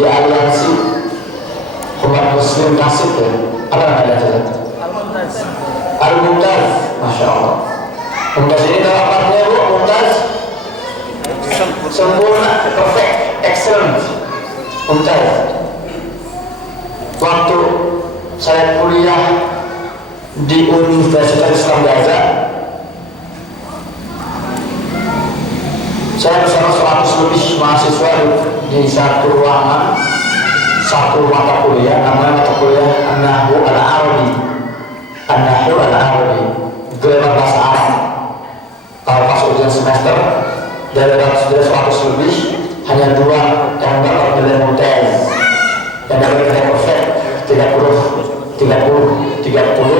di aliansi umat muslim nasib ya, apa namanya itu? Al-Mumtaz, Masya Allah. Mumtaz ini dalam artinya bu, Mumtaz sempurna, perfect, excellent. Mumtaz. Waktu saya kuliah di Universitas Islam Gaza, saya bersama 100 lebih mahasiswa di satu ruangan, satu mata kuliah, namanya mata kuliah An-Nahwu Al-Arabi. An-Nahwu Al-Arabi, grammar bahasa Arab. Kalau pas ujian semester dari 100 lebih, hanya 2 yang dapat nilai Mumtaz, yang dapat nilai perfect 30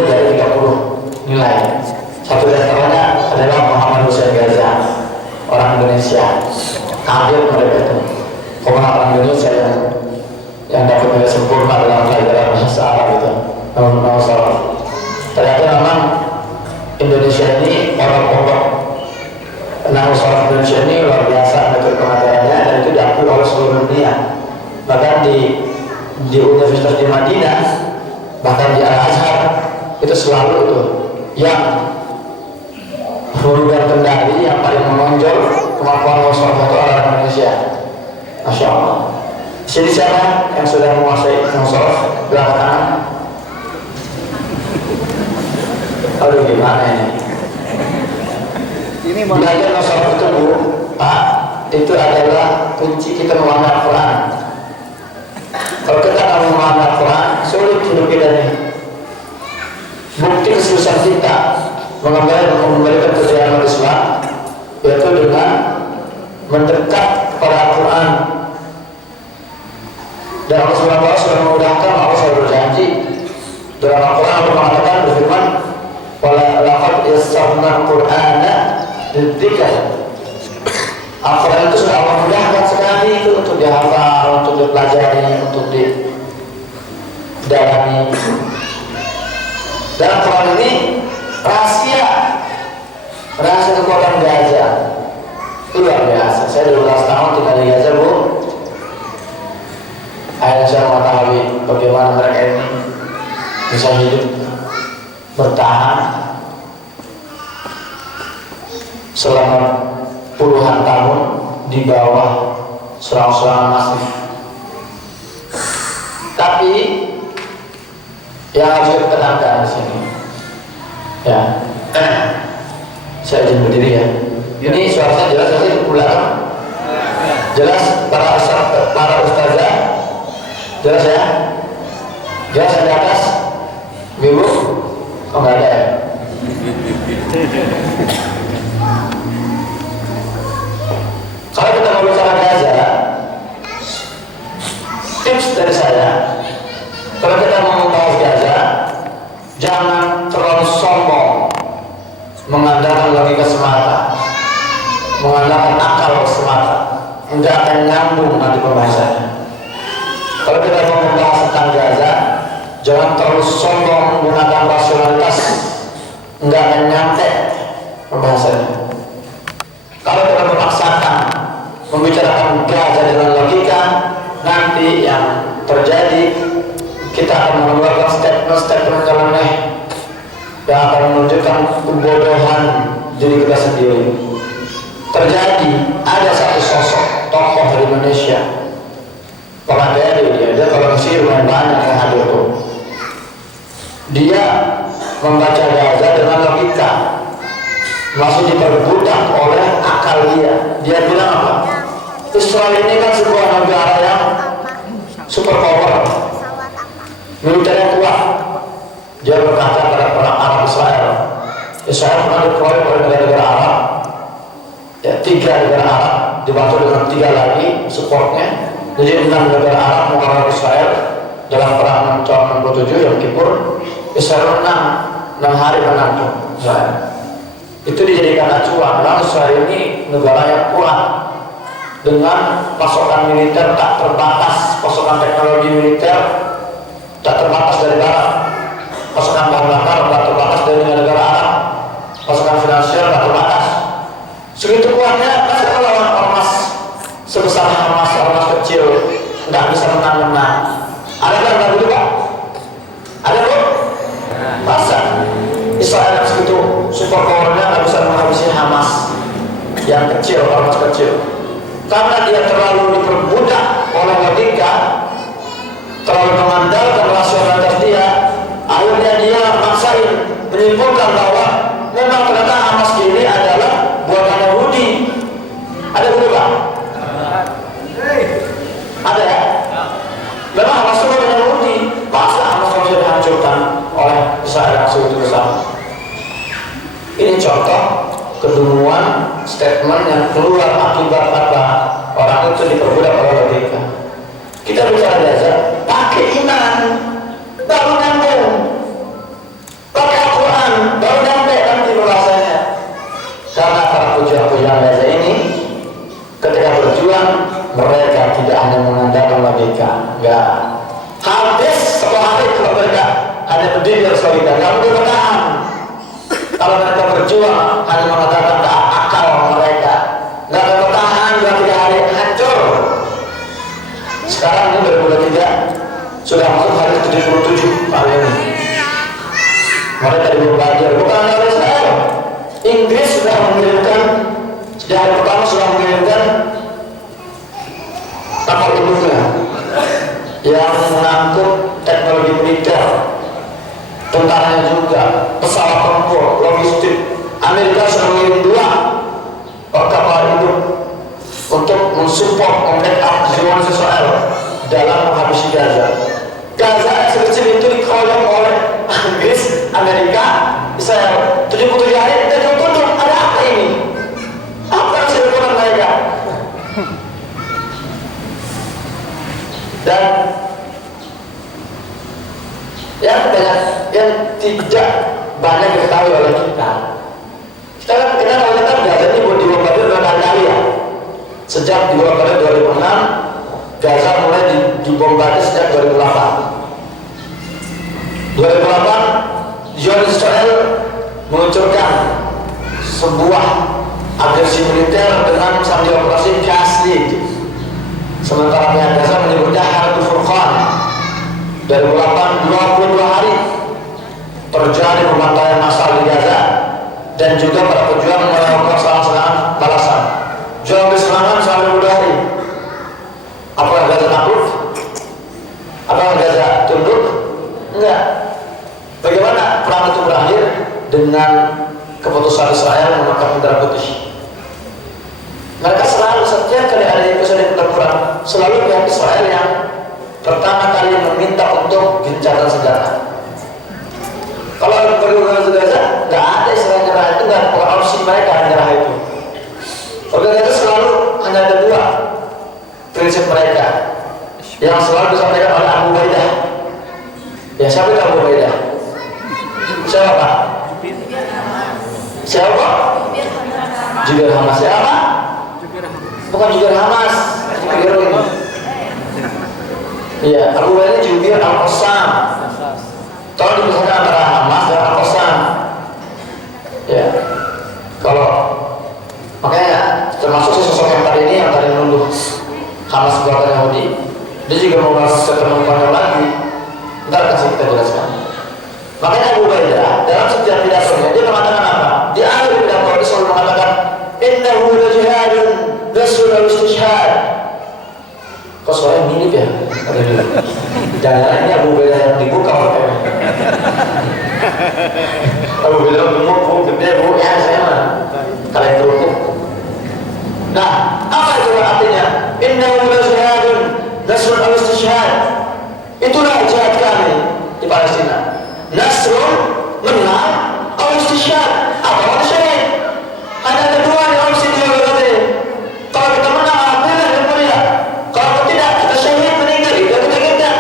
dari 30 nilai. Satu di antaranya adalah Muhammad Hussein Gaza, orang Indonesia. Kaget mereka itu, orang Indonesia yang dapat nilai sempurna dalam pelajaran bahasa Arab itu. Ternyata memang Indonesia ini orang-orang, orang Indonesia ini luar biasa metode pengajarannya, dan itu diakui oleh seluruh dunia. Bahkan di Universitas di Madinah, bahkan di Al-Azhar, itu selalu itu yang huruf dan kendali yang paling menonjol kemampuan itu orang Indonesia. Masya Allah. Jadi siapa yang sudah menguasai mushaf belakang kanan? Aduh gimana ini? Belajar mushaf itu bu, Pak, itu adalah kunci kita memahami Al-Quran. Kalau kita nggak memahami Al-Quran, sulit hidup kita ini. Bukti kesuksesan kita memberikan kejayaan Islam yaitu dengan mendekat kepada Al-Quran. Dan Allah SWT sudah memudahkan, Allah sudah berjanji dalam Al-Quran. Allah mengatakan, berfirman, "Walaqad yassarnal Qur'ana lidzikr." Al-Quran itu sudah Allah mudahkan sekali itu untuk dihafal, untuk dipelajari, untuk didalami. Dan Al-Quran ini rahasia kekuatan Gaza luar biasa. Saya 12 tahun tinggal di Gaza bu. Akhirnya saya mengetahui bagaimana mereka ini bisa hidup bertahan selama puluhan tahun di bawah serangan-serangan masif. Tapi yang harus kita tenangkan di sini, ya, saya izin berdiri ya. Ini suara saya jelas sih ulang. Jelas para ustazah, jelas ya. Jelas di atas, ibu, oh nggak ada ya. Kalau kita mau bicara Gaza, tips dari saya, kalau kita mau membahas Gaza, jangan terlalu sombong, mengandalkan logika semata, mengandalkan akal semata, enggak akan nyambung nanti pembahasannya. Kalau kita mau membahas tentang Gaza, jangan terlalu sombong menggunakan rasionalitas, enggak akan nyampe pembahasannya. Kalau kita memaksakan membicarakan Gaza dengan logika, nanti yang terjadi kita akan mengeluarkan statement-statement nyeleneh yang akan menunjukkan kebodohan diri kita sendiri. Terjadi ada satu sosok tokoh dari Indonesia, pernah dia kalau Mesir lumayan banyak yang hadir tuh. Dia membaca Gaza dengan logika, masih diperbudak oleh akal dia. Dia bilang apa? Israel ini kan sebuah negara yang super power, militernya kuat. Dia berkata pada perang Arab Israel pernah dikeroyok oleh negara-negara Arab, ya 3 negara Arab dibantu dengan 3 lagi supportnya, jadi 6 negara Arab mengalahkan Israel dalam perang tahun 67 Yom Kippur. Israel menang 6 hari menang Israel. Itu dijadikan acuan. Lalu Israel ini negara yang kuat dengan pasokan militer tak terbatas, pasokan teknologi militer tak terbatas dari barat, pasokan bahan bakar tak terbatas dari negara Arab, pasokan finansial tak terbatas. Segitu kuatnya, masa lawan ormas sebesar Hamas, ormas kecil nggak bisa menang-menang. Ada kan nggak dulu Pak? Ada Bu? Masa Israel yang segitu super powernya nggak bisa menghabisi Hamas yang kecil, Hamas kecil, karena dia terlalu diperbudak oleh logika, terlalu mengandalkan rasionalitas dia. Akhirnya dia maksain menyimpulkan bahwa memang ternyata Hamas ini adalah buatan Yahudi. Ada dulu Pak? Ada ya? Memang Hamas itu buatan Yahudi. Masa Hamas bisa dihancurkan oleh Israel yang segitu besar? Ini contoh kedunguan statement yang keluar akibat apa? Orang itu diperbudak oleh logika. Kita bicara Gaza, pakai iman baru nyambung, pakai Al-Quran baru nyampe nanti rasanya. Karena para pejuang-pejuang Gaza ini ketika berjuang, mereka tidak hanya mengandalkan logika, enggak. Habis 10 hari kalau mereka hanya berdiri dari logika, nggak mungkin bertahan. Kalau mereka berjuang hanya mengandalkan akal mereka, nggak akan bertahan 2-3 hari, hancur. Sekarang ini 2023 sudah masuk hari 77 hari ini. Mereka dibombardir, bukan hanya oleh Israel. Inggris sudah mengirimkan, sejak hari pertama sudah mengirimkan kapal induknya yang mengangkut teknologi militer, tentaranya juga, pesawat tempur, logistik. Amerika sudah mengirim 2 kapal induk untuk mensupport membackup Zionis Israel dalam menghabisi Gaza. Gaza sekecil itu dikeroyok oleh Inggris, Amerika, Israel. 77 hari dan tunduk. Ada apa ini? Apa yang saya lakukan mereka? Dan yang tidak banyak diketahui oleh kita. Kita kan kita Gaza ini dibombardir 2 kali ya. Sejak dibombardir 2006, Gaza mulai dibombardir sejak 2008. 2008, Zionis Israel meluncurkan sebuah agresi militer dengan sandi operasi Kasli. Sementara pihak Gaza menyebutnya Harbul Furqan. 2008, 22 hari terjadi pembantaian massal di Gaza, dan juga para pejuang melakukan serangan-serangan balasan. Jual serangan selama 20 hari. Apakah Gaza takut? Apakah Gaza tunduk? Enggak. Bagaimana perang itu berakhir? Dengan keputusan Israel mengangkat bendera putih. Mereka selalu, setiap kali ada episode pertempuran, selalu pihak Israel yang pertama kali meminta untuk gencatan senjata. Kalau berhubungan dengan Gaza, nggak ada istilah nyerah, itu nggak ada opsi mereka nyerah itu. Gaza selalu hanya ada 2 prinsip mereka yang selalu disampaikan oleh Abu Ubaidah. Ya, siapa itu Abu Ubaidah? Siapa Pak? Siapa? Jubir Hamas. Siapa? Bukan Jubir Hamas. Jubir ini. Iya, Abu Ubaidah Jubir Al-Qassam. Tolong dipisahkan antara Hamas dan Al-Qassam. Ya, kalau makanya termasuk sosok yang tadi ini yang tadi menuduh Hamas buatan Yahudi, dia juga mau bahas ketemuannya lagi. Ntar kasih kita jelaskan. Makanya Abu Ubaidah dalam setiap pidatonya dia mengatakan apa? Di akhir pidato dia selalu mengatakan innahu la jihadun nasrun al-istishhad. Kok soalnya mirip ya? Jangan ini Abu Ubaidah yang dibuka oleh Abu Ubaidah gemuk, gede, bu, ya saya mah kalian kerupuk. Nah, apa itu artinya? Innahu la jihadun nasrun al-istishhad. Itulah jihad kami di Palestina. Nasrun, menang, al-istishhad, apa syahid. Hanya ada 2 yang opsi di berarti. Kalau kita menang, alhamdulillah dan mulia. Kalau tidak, kita syahid meninggal, kita.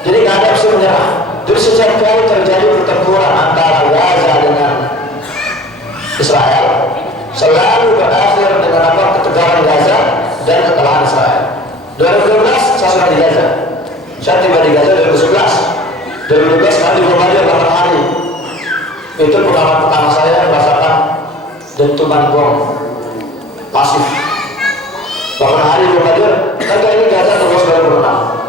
Jadi nggak ada opsi menyerah. Jadi setiap kali terjadi pertempuran antara Gaza dengan Israel, selalu berakhir dengan apa? Ketegangan Gaza dan kekalahan Israel. 2012 saya sudah di Gaza. Saya tiba di Gaza 2011. 2012 kan dibombardir 8 hari. Itu pertama saya merasakan dentuman bom masif. 8 hari dibombardir. Kan ini Gaza terus 2006.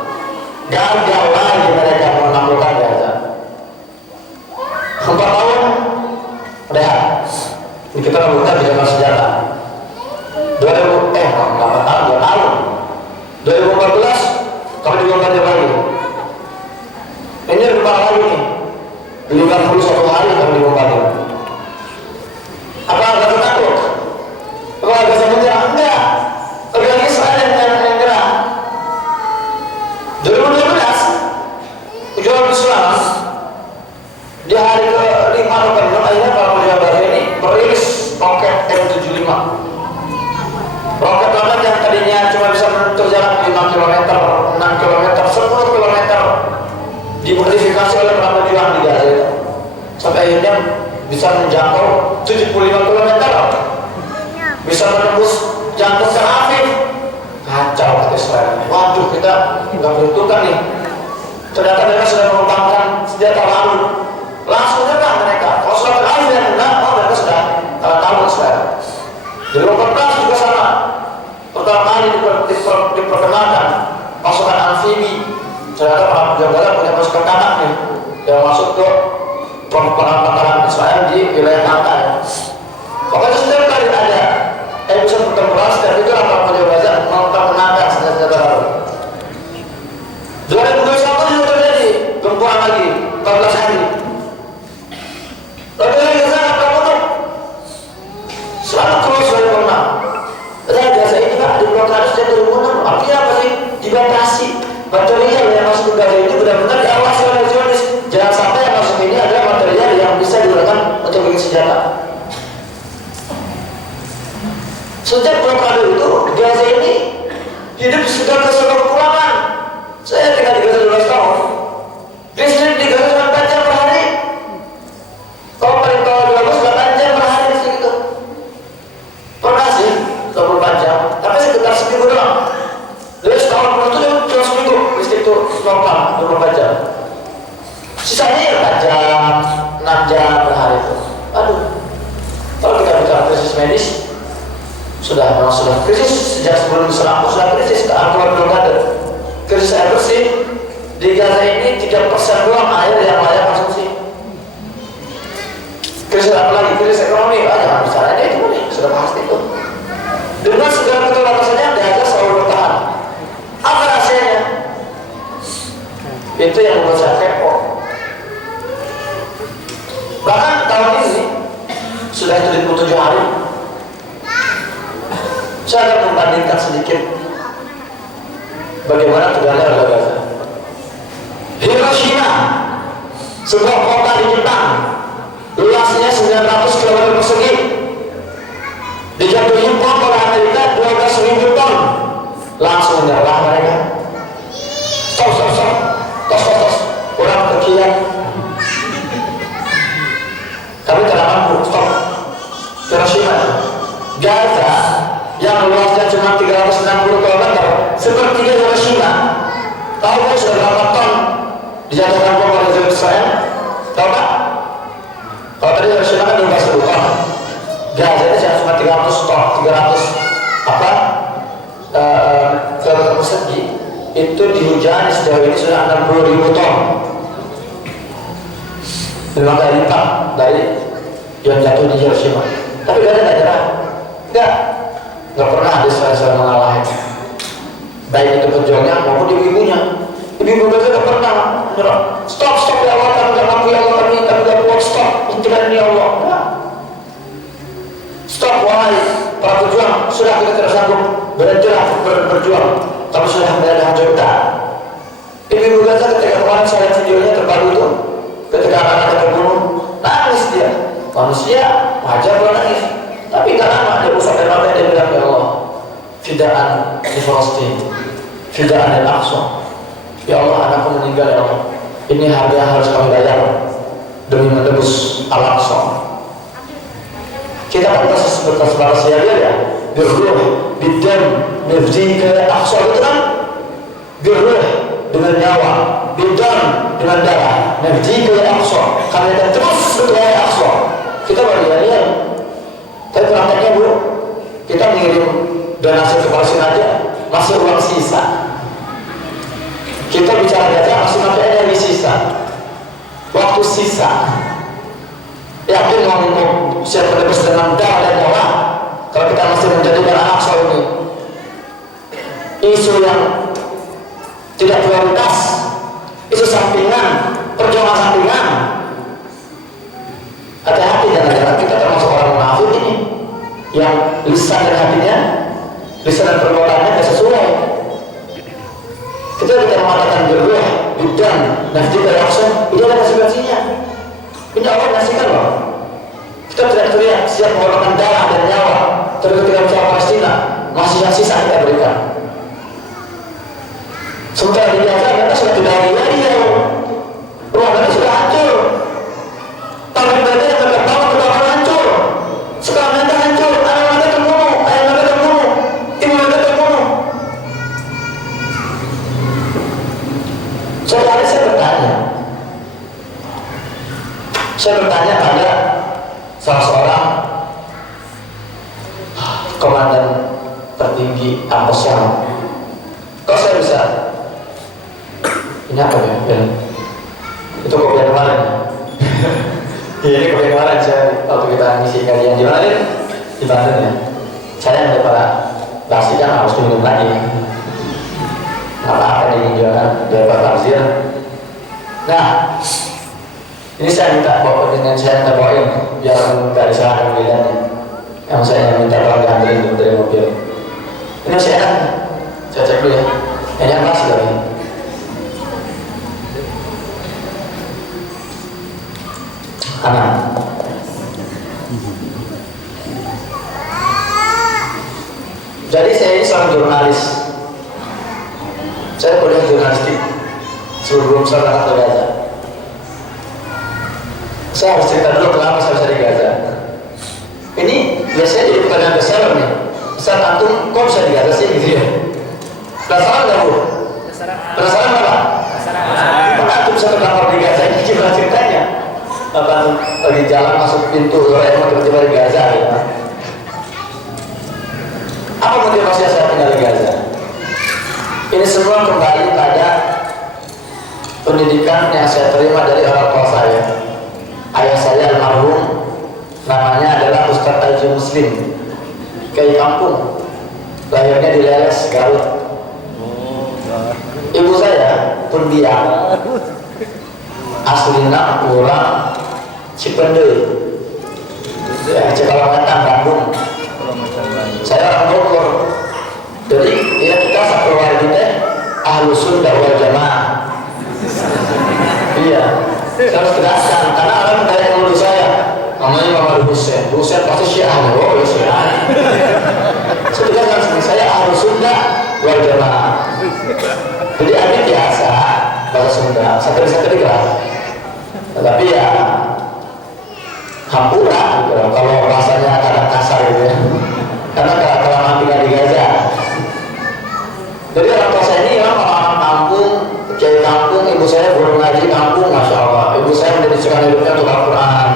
kilometer, 6 kilometer, 10 kilometer dimodifikasi oleh para pejuang di Gaza itu sampai akhirnya bisa menjangkau 75 kilometer, bisa menembus jantung Tel Aviv. Kacau kata Israel. Waduh, kita nggak beruntung nih. Ternyata mereka sudah mengembangkan senjata lalu. Langsung nyerang mereka. Kalau sudah Tel Aviv yang menang, mereka sudah tahu Israel. Jadi Perang juga sama. Pertama kali diperkenalkan pasukan amfibi. Ternyata para penjaga punya pasukan kanak nih yang masuk ke perang Israel di wilayah pantai. Pokoknya setiap kali ada episode pertempuran, setiap itu para penjaga memperkenalkan senjata baru. 2021 juga terjadi gempa lagi 14 hari. Lalu Gaza nggak pernah tutup, selalu terus dari menang. Gaza ini Pak di blokade sejak 2006. Artinya apa sih? Dibatasi. Material yang masuk ke Gaza ini benar-benar diawasi oleh Zionis. Jangan sampai yang masuk ini adalah material yang bisa digunakan untuk bikin senjata. Sejak blokade itu Gaza ini hidup sudah keseluruhan kekurangan. Saya tinggal di Gaza 12 tahun. Listrik di Gaza cuma 4 jam per hari. Kalau paling tahu di Gaza 8 jam per hari segitu. Pernah sih 24 jam, tapi sekitar seminggu doang. Dari setahun penuh itu cuma seminggu listrik itu normal 24 jam. Sisanya ya 4 jam, 6 jam per hari itu. Aduh, kalau kita bicara krisis medis, sudah krisis sejak sebelum diserang, sudah krisis ke akibat blokade. Krisis air bersih di Gaza ini 3% doang air yang layak konsumsi. Krisis apa lagi? Krisis ekonomi. Jangan bicara itu nih, sudah pasti itu. Dengan segala keterbatasannya Gaza selalu bertahan. Apa rahasianya? Itu yang membuat saya kepo. Bahkan tahun ini sudah 77 hari. Saya akan membandingkan sedikit bagaimana tegaknya warga Gaza. Hiroshima, sebuah kota di Jepang, luasnya 900 km persegi, dijatuhi bom oleh Amerika 12.000 ton, langsung menyerah mereka. Stop, tos, kurang terkiat. Kami tidak mampu stop. Hiroshima, Gaza yang luasnya cuma 360 km, sepertiga Hiroshima. Tahu kan sudah berapa ton dijatuhkan bom oleh Israel? Tahu tak? Kalau tadi Hiroshima kan 12.000 ton, Gaza ini cuma 300 ton, 300 kilometer persegi. Itu dihujani sejauh ini sudah 60.000 ton. 5 kali lipat dari yang jatuh di Hiroshima. Tapi Gaza tidak nyerah, nggak pernah ada Israel mengalah. Baik itu pejuangnya maupun ibu-ibunya. Ibu-ibu Gaza nggak pernah menyerah. Stop ya Allah, kami nggak mampu ya Allah, kami nggak kuat, stop, hentikan ini ya Allah. Stop, wahai para pejuang, sudah kita tidak sanggup berhentilah berjuang, tapi sudah mendadak hancurkan. Ibu-ibu Gaza ketika kemarin saya lihat videonya terbaru itu, ketika anak-anaknya terbunuh, nangis dia. Manusia wajar menangis, tapi nggak lama dia usap air mata, dia bilang ya Allah, fidaan di Palestina, fidaan di Al-Aqsa. Ya Allah, anakku meninggal ya Allah. Ini harga yang harus kami bayar demi menebus Al-Aqsa. Kita kan balas ya birruh bidam nafdi ke Al-Aqsa, itu kan birruh dengan nyawa, bidam dengan darah, nafdi ke Al-Aqsa, kami akan terus ke Al-Aqsa. Kita berikan, tapi prakteknya Bu, kita mengirim donasi ke Palestina aja masih uang sisa. Kita bicara Gaza masih ada di sisa, waktu sisa. Yakin mau siap menebus dengan darah dan nyawa kalau kita masih menjadikan Al-Aqsa ini isu yang tidak prioritas, isu sampingan, perjuangan sampingan. Hati-hati, jangan-jangan kita termasuk orang munafik ini yang lisan dan hatinya, lisan dan perbuatannya tidak sesuai. Kita mengatakan berdoa, bidang, nafsi Al-Aqsa, itu ada konsekuensinya. Ini Allah menyaksikan loh. Kita teriak-teriak siap mengorbankan darah dan nyawa, tapi ketika bicara Palestina masih yang sisa kita berikan. Sementara di Gaza mereka sudah tidak lagi ruangannya sudah hancur. Tapi mereka yang mereka bangun betul-betul hancur. Sekarang mereka hancur, anak mereka terbunuh, ayah mereka terbunuh, ibu mereka terbunuh. Suatu hari saya bertanya pada salah seorang komandan tertinggi Angkatan. Kok saya bisa? Ini apa ya? Itu kopi yang kemarin. Iya, ini kopi kemarin saya waktu kita ngisi kajian di mana? Di Banten ya. Saya daripada basi kan harus minum lagi. Apa yang dijualkan daripada tafsir. Nah, ini saya minta bawa dengan saya minta bawain biar nggak disalahkan bedanya. Yang saya minta tolong diambilin dari mobil. Ini sehat. Saya cek dulu ya. Yang masih lagi. Anak. Jadi saya ini seorang jurnalis. Saya kuliah jurnalistik sebelum saya berangkat ke Gaza. Saya harus cerita dulu kenapa saya bisa di Gaza. Ini biasanya jadi pertanyaan besar nih. Besar antum, kok bisa di Gaza sih gitu ya? Penasaran nggak Bu? Penasaran apa? Penasaran. Antum bisa terdampar di Gaza ini gimana ceritanya? Apa antum lagi jalan masuk pintu Doraemon tiba-tiba di Gaza ya? Apa motivasi saya tinggal di Gaza? Ini semua kembali pada pendidikan yang saya terima dari orang tua saya. Ayah saya almarhum, namanya adalah Ustadz Haji Muslim, Kiai kampung, lahirnya di Leles, Garut. Ibu saya pun dia aslinya orang Cipende, ya Cikalongwetan, Bandung. Saya orang Bogor. Jadi ya kita satu keluarga Ahlus Sunnah wal Jamaah. Iya, saya harus tegaskan karena orang dari mulut saya namanya Muhammad Hussein. Hussein pasti Syiah, oh ya Syiah. Saya tegaskan saya Ahlus Sunnah wal Jamaah. Jadi adik biasa bahasa Sunda, sakit lah. Tetapi ya hampura gitu. Kalau bahasanya kadang kasar gitu ya. Karena kelamaan tinggal di Gaza. Jadi orang tua saya ini orang kampung, kiai kampung, ibu saya guru ngaji kampung, masya Allah. Ibu saya menjadi sekarang hidupnya untuk Al-Quran.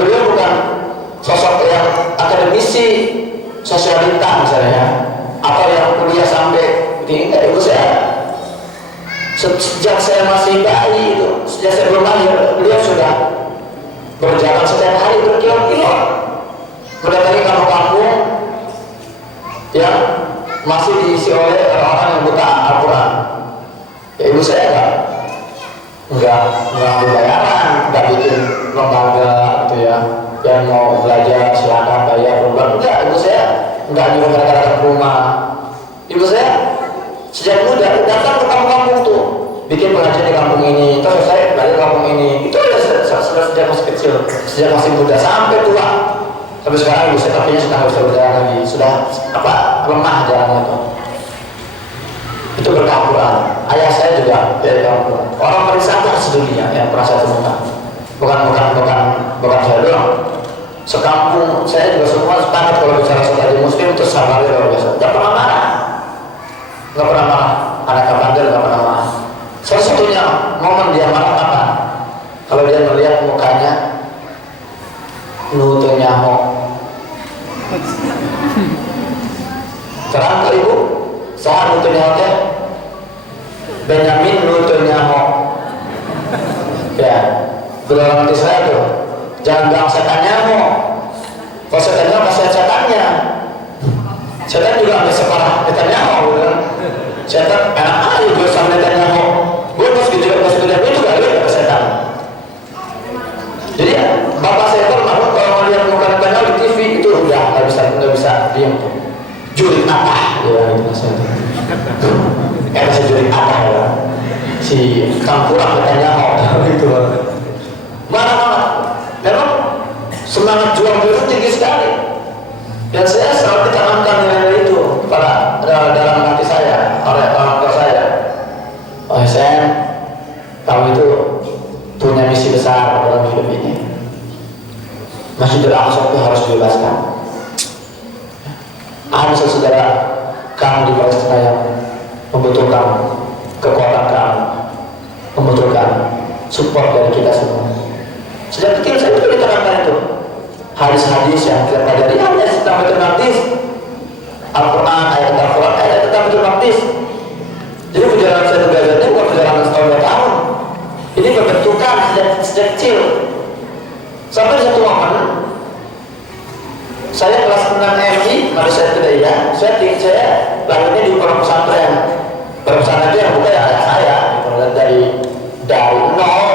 Beliau bukan sosok yang akademisi, sosialita misalnya, atau yang kuliah sampai tinggi. Ibu saya sejak saya masih bayi itu, sejak saya belum lahir, beliau sudah berjalan setiap hari berkilo-kilo mendatangi kampung-kampung yang masih diisi oleh orang-orang yang buta Al-Quran. Ya ibu saya enggak ambil bayaran, enggak bikin lembaga gitu ya, yang mau belajar silakan bayar berubah. Enggak, ibu saya enggak juga kadang-kadang ke rumah. Ibu saya sejak muda datang ke kampung-kampung tuh, bikin pengajian di kampung ini, terus saya balik ke kampung ini. Itu ya sudah sejak masih kecil, sejak masih muda sampai tua. Tapi sekarang ibu saya kakinya sudah nggak bisa berjalan lagi, sudah lemah jalannya tuh. Itu berkah Quran. Ayah saya juga dari kampung, orang paling sabar sedunia yang pernah saya temukan. Bukan saya doang. Sekampung saya juga semua sepakat kalau bicara soal Muslim itu sabarnya luar biasa. Nggak pernah marah, anak bandel nggak pernah marah. Salah satunya momen dia marah apa? Kalau dia melihat mukanya nutunya ho. Terang ke ibu, saya nutunya ho teh Benyamin nutunya ho. Ya, berulang di saya tuh. Jangan bilang setannya ho. Kalau setannya pasti setannya. Setan juga nggak separah setannya ho. Setan enak aja gue sama setannya ho. Gue pas gede itu gak lihat ke setan. Jadi bapak saya tuh kalau melihat muka di TV itu udah nggak bisa diam. Jurik apa ya itu maksudnya. Kayak bisa jurik apa ya. Si Kampurang katanya gitu. Mana memang semangat juang itu tinggi sekali. Dan saya selalu ditanamkan nilai itu pada dalam hati saya oleh orang tua Masjidil Aqsa itu harus dibebaskan. Ada saudara kamu di Palestina yang membutuhkan kekuatan kamu, membutuhkan support dari kita semua. Sejak kecil saya juga diterangkan itu hadis-hadis yang kita pelajari, hanya tentang Baitul Maqdis, Al-Quran, ayat Al-Quran, ayat tentang Baitul Maqdis. Jadi perjalanan saya belajar ini bukan perjalanan setahun 2 tahun. Ini berbentukan sejak kecil. Sampai satu momen saya kelas 6 MI, mari saya tidak ya, saya lahirnya di pondok pesantren. Pondok pesantren itu yang buka ya ayah saya, dari nol,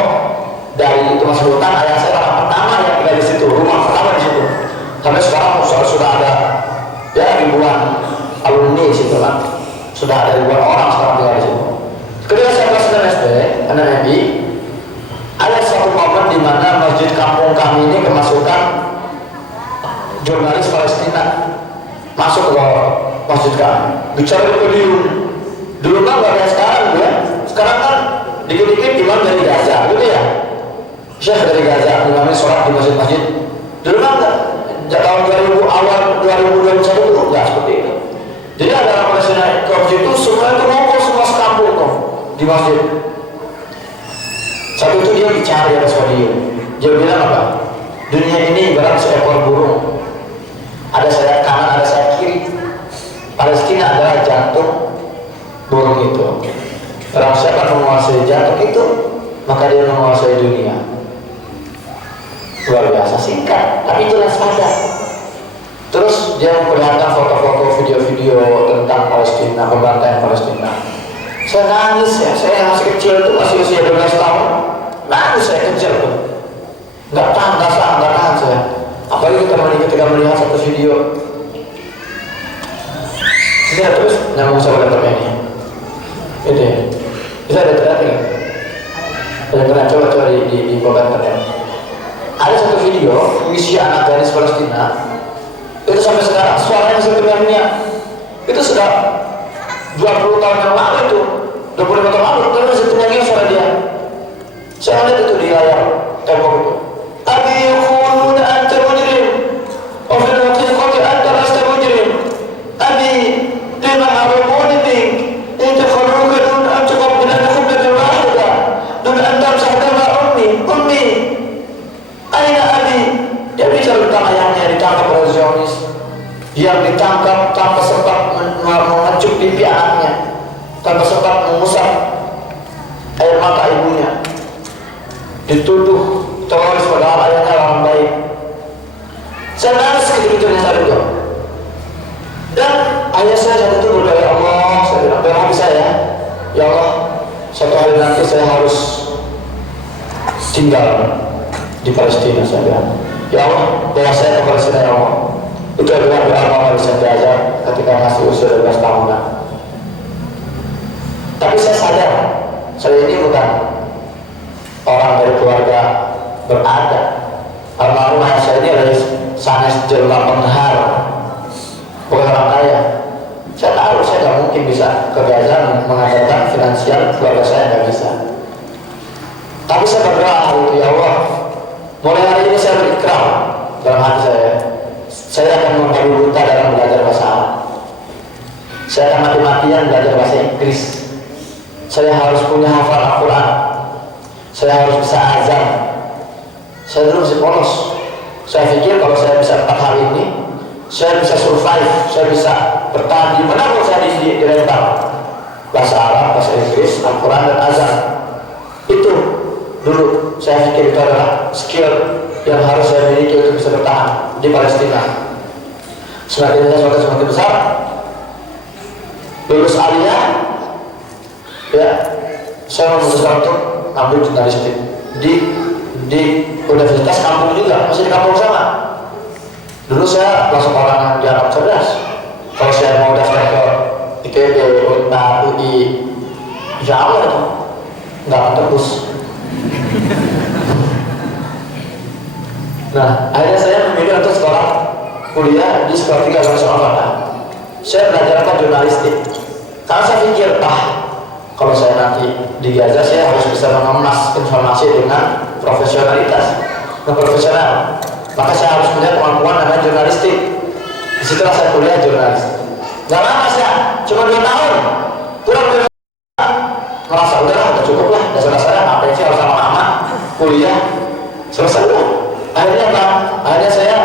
dari itu masuk hutan, ayah saya orang pertama yang tinggal di situ, rumah pertama di situ. Sampai sekarang sudah ada ya ribuan alumni di situ kan, sudah ada ribuan orang sekarang tinggal di situ. Ketika saya kelas 6 SD, 6 MI, ada satu momen di mana masjid kampung kami ini kemasukan jurnalis Palestina masuk ke masjid kami, bicara di podium. Dulu kan nggak kayak sekarang ya. Sekarang kan dikit-dikit imam dari Gaza, gitu ya. Syekh dari Gaza imamnya sholat di masjid-masjid. Dulu kan tahun 2000 awal 2021 itu nggak seperti itu. Jadi ada orang Palestina ke masjid itu semua itu ngumpul semua sekampung tuh di masjid. Satu itu dia bicara di atas podium. Dia bilang apa? Dunia ini ibarat seekor burung. Ada sayap kanan, ada sayap kiri. Palestina adalah jantung burung itu. Kalau siapa menguasai jantung itu, maka dia menguasai dunia. Luar biasa, singkat, tapi jelas padat. Terus dia memperlihatkan foto-foto, video-video tentang Palestina, pembantaian Palestina. Saya nangis ya, saya masih kecil tuh, masih usia 12 tahun. Nangis saya kecil tuh. Nggak tahan saya. Apalagi ketika melihat satu video. Ini terus nyambung sama laptopnya ini. Itu ya. Bisa ada terlihat nggak? Coba di bawah internet. Ada satu video misi anak gadis Palestina. Itu sampai sekarang suaranya masih terdengar. Itu sudah 20 tahun yang lalu itu, 25 tahun lalu, tapi masih terdengar suara dia. Saya lihat itu di layar tembok itu. Abi yaquluna anta mujrim, wa fil haqiqati anta lasta mujrim. Abi lima harumuni bik, in takharuka dun an tuqabbila khubatan wahida, dun an tamsah dama ummi. Aina abi? Dia bicara tentang ayahnya ditangkap oleh Zionis, yang ditangkap tanpa sempat mengecup pipi anaknya, tanpa sempat mengusap air mata ibunya, dituduh teroris padahal ayahnya orang baik. Saya nangis gitu-gitunya saya juga. Dan ayah saya saat itu berdoa, ya Allah, saya bilang dalam hati saya, ya Allah, suatu hari nanti saya harus tinggal di Palestina. Saya bilang, ya Allah, bawa saya ke Palestina ya Allah. Itu adalah doa Muhammad bisa belajar ketika masih usia 12 tahunan. Tapi saya sadar, saya ini bukan orang dari keluarga berada. Almarhum ayah saya ini adalah sanes jelma penghar, bukan orang kaya. Saya tahu saya tidak mungkin bisa ke Gaza mengadakan finansial keluarga saya, tidak bisa. Tapi saya berdoa, ya Allah, mulai hari ini saya berikrar dalam hati saya akan memberi buta dalam belajar bahasa Arab. Saya akan mati-matian belajar bahasa Inggris. Saya harus punya hafal Al-Quran. Saya harus bisa azan. Saya dulu masih polos. Saya pikir kalau saya bisa 4 hari ini, saya bisa survive, saya bisa bertahan di mana pun saya direntang. Bahasa Arab, bahasa Inggris, Al-Quran dan azan. Itu dulu saya pikir itu adalah skill yang harus saya miliki untuk bisa bertahan di Palestina. Semakin saya semakin besar, lulus aliyah, ya, saya memutuskan untuk ambil jurnalistik di universitas kampung juga, masih di kampung sama. Dulu saya langsung orang yang dianggap cerdas. Kalau saya mau daftar ke IPB, UNPAD, UI, jauh itu, nggak akan tembus. Nah, akhirnya saya memilih untuk sekolah kuliah di sekolah 3 Soekarno. Saya belajar jurnalistik karena saya pikir, kalau saya nanti di Gaza, saya harus bisa mengemas informasi dengan profesionalitas, profesional. Maka saya harus punya kemampuan namanya jurnalistik. Disitulah saya kuliah jurnalistik. Gak lama saya, cuma 2 tahun. Kurang dari merasa udah cukup lah. Dasar saya ngapain sih harus lama-lama kuliah. Selesai udah. Akhirnya apa? Akhirnya saya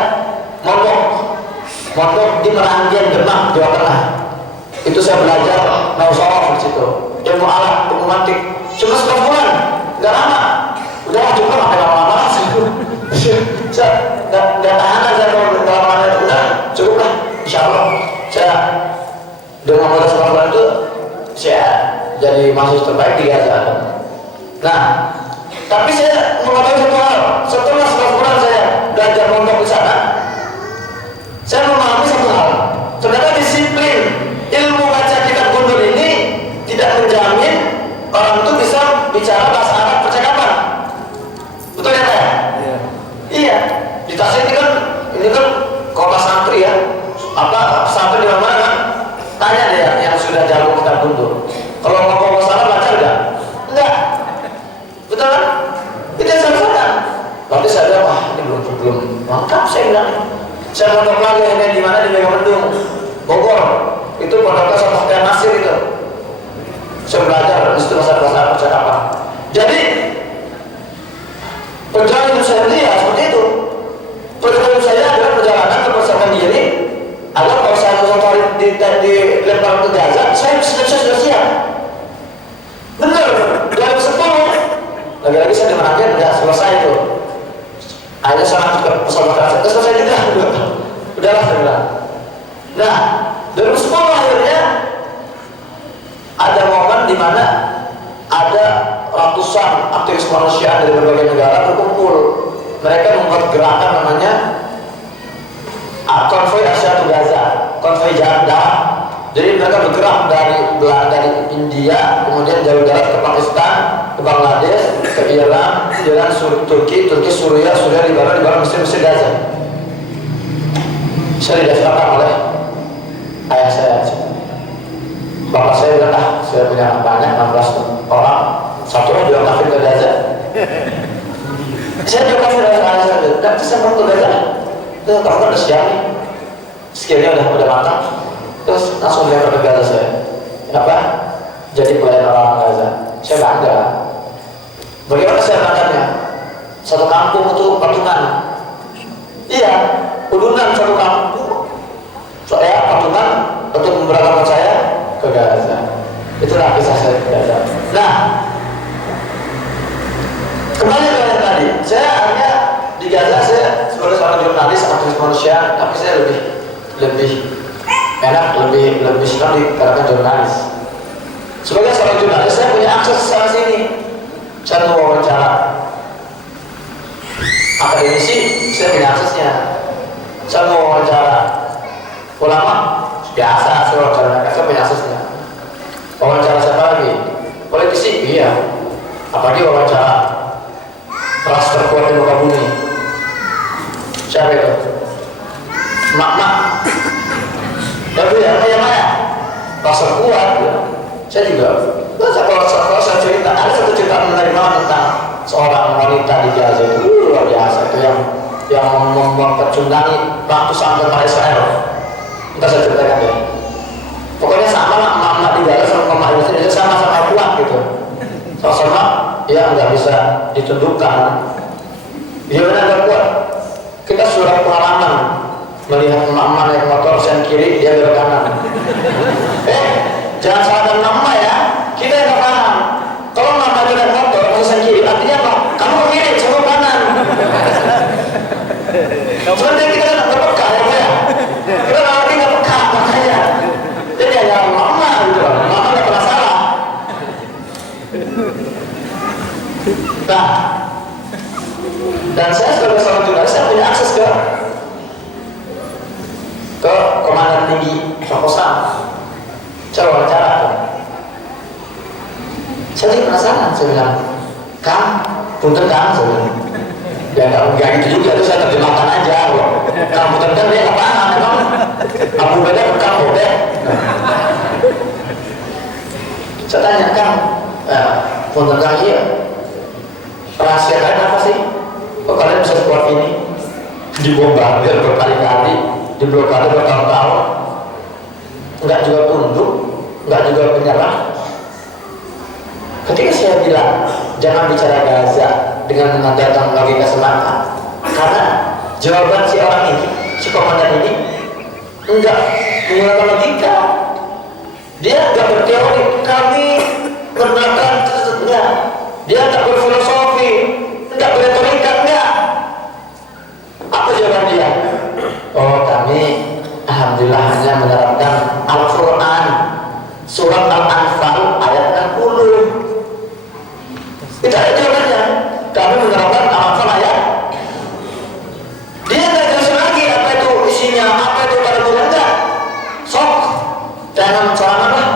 mondok di Meranggen, Demak, Jawa Tengah. Itu saya belajar nausawaf di situ. Ilmu alat, ilmu mantik. Cuma 10 bulan, nggak lama. Udah cukup, sampai lama-lama lah. Saya nggak tahan saya kalau lama-lama itu udah cukup lah. Insya Allah saya dengan modal 10 bulan itu saya jadi mahasiswa terbaik di Gaza. Nah, tapi saya mengetahui satu hal. Setelah 11 bulan saya belajar mondok di sana, saya memahami satu hal. Ternyata disiplin ilmu baca kitab gundur ini tidak menjamin orang itu bisa bicara bahasa Arab percakapan. Betul ya Pak? Iya. Iya. Di Tasik ini kan kota santri ya. Apa santri di mana kan? Tanya deh yang sudah jago kitab gundur. Kalau ngomong bahasa Arab lancar enggak? Enggak. Betul kan? Itu yang saya rasakan. Lalu saya bilang, wah ini belum lengkap saya bilang. Saya mondok lagi ini di mana di Megamendung, Bogor. Itu pondoknya Satu Nasir itu. Saya belajar di situ bahasa percakapan. Jadi perjalanan hidup saya dia seperti itu. Perjalanan hidup saya adalah perjalanan mempersiapkan diri agar kalau saya harus dilempar ke Gaza, saya sudah siap. Benar, 2010 lagi-lagi saya dimarahin udah selesai itu. Akhirnya saya masuk ke pesawat kerasa, selesai juga. Udahlah saya bilang. Nah, 2010 akhirnya ada momen di mana ada ratusan aktivis kemanusiaan dari berbagai negara berkumpul. Mereka membuat gerakan namanya Konvoi Asia to Gaza, Konvoi Jalan Darat. Jadi mereka bergerak dari India, kemudian jalur darat ke Pakistan, ke Bangladesh, ke Iran, Turki, Suriah, Libanon, Mesir, Gaza. Saya didaftarkan oleh ayah saya. Bapak saya bilang, saya punya banyak 16 orang, satu orang bilang kafir ke Gaza. Saya juga kafir ke Gaza, dan saya mau ke Gaza. Itu kamu kan udah siap nih, skillnya udah matang. Terus langsung lihat ke Gaza saya. Kenapa? Jadi pelayan orang Gaza. Saya bangga. Bagaimana saya berangkatnya? Satu kampung itu patungan. Iya, udunan satu kampung. Saya patungan untuk memberangkatkan saya ke Gaza. Itulah kisah saya ke Gaza. Nah, kembali ke yang tadi. Saya hanya di Gaza saya sebagai seorang jurnalis, aktivis manusia, tapi saya lebih enak, lebih senang dikatakan jurnalis. Sebagai seorang jurnalis, saya punya akses ke sana sini. Saya mau wawancara akademisi, saya punya aksesnya. Saya mau wawancara ulama, biasa saya wawancara mereka, saya punya aksesnya. Wawancara siapa lagi? Politisi, iya. Apalagi wawancara ras terkuat di muka bumi. Siapa itu? Mak-mak. Tapi ya, pasar kuat ya. Saya juga kalau saya cerita, ada satu cerita menarik banget tentang seorang wanita di Gaza itu luar biasa, itu yang mempercundangi ratusan tentara Israel. Kita saya ceritakan ya. Pokoknya sama lah emak-emak di Gaza sama emak Indonesia sama-sama kuat gitu. Sama-sama ya nggak bisa ditundukkan. Dia benar kuat. Kita surat pengalaman melihat emak-emak naik motor sen kiri, dia belok kanan. Jangan salahkan emak ya. Kita yang nggak paham. Kalau emak naik motor sen kiri, artinya apa? Kamu ke kiri, saya ke kanan. Sebenarnya kita nggak peka ya. Kita nggak peka makanya. Jadi ya emak gitu loh. Emak nggak pernah salah. Nah, dan saya sebagai seorang jurnalis, saya punya akses ke komandan tinggi Pakosam. Saya wawancara tuh. Saya jadi penasaran, saya bilang, Kang, punten Kang, saya bilang. Ya nggak gitu juga, itu saya terjemahkan aja loh. Kang, punten Kang, dia nggak paham, memang Abu Beda ke Kang Beda. Saya tanya, Kang, punten Kang, iya, rahasia kalian apa sih? Kok kalian bisa sekuat ini? dibombardir berkali-kali, diblokade bertahun-tahun, nggak juga tunduk, nggak juga menyerah. Ketika saya bilang jangan bicara Gaza dengan mengandalkan logika semata, karena jawaban si orang ini, si komandan ini enggak menggunakan logika. Dia enggak berteori, kami mengenalkan enggak. Dia enggak berfilosofi, enggak berretorika, enggak. Apa jawaban dia? Oh, kami alhamdulillah hanya menerapkan Al-Quran surat Al-Anfal ayat 60. Itu ada jawabannya. Kami menerapkan Al-Anfal ayat. Dia enggak jelas lagi apa itu isinya, apa itu pada bulan enggak. Sok, jangan celana lah.